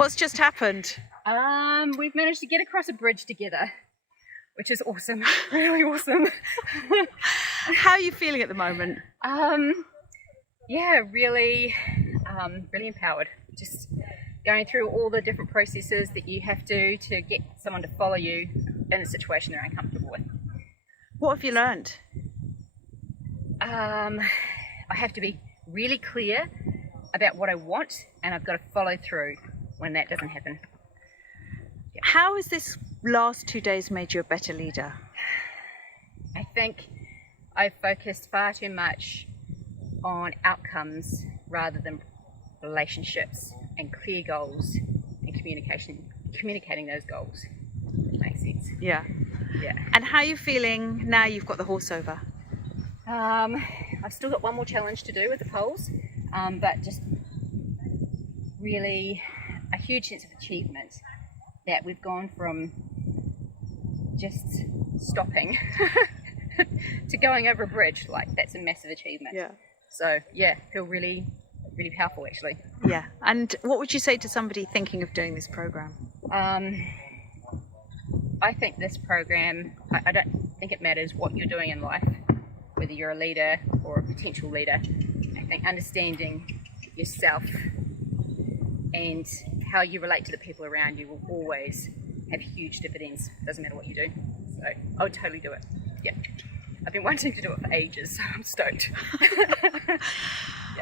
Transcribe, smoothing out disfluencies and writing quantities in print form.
What's just happened? We've managed to get across a bridge together, which is awesome, really awesome. How are you feeling at the moment? Yeah, really empowered. Just going through all the different processes that you have to get someone to follow you in a situation they're uncomfortable with. What have you learned? I have to be really clear about what I want, and I've got to follow through when that doesn't happen. Yeah. How has this last 2 days made you a better leader? I think I've focused far too much on outcomes rather than relationships and clear goals and communicating those goals. Makes sense. Yeah. Yeah. And how are you feeling now you've got the horse over? I've still got one more challenge to do with the poles, but just really a huge sense of achievement that we've gone from just stopping to going over a bridge. Like, that's a massive achievement. Yeah. So yeah, feel really powerful actually. Yeah. And what would you say to somebody thinking of doing this program? I think this program, I don't think it matters what you're doing in life, whether you're a leader or a potential leader. I think understanding yourself and how you relate to the people around you will always have huge dividends. Doesn't matter what you do. So I would totally do it. Yeah. I've been wanting to do it for ages, so I'm stoked.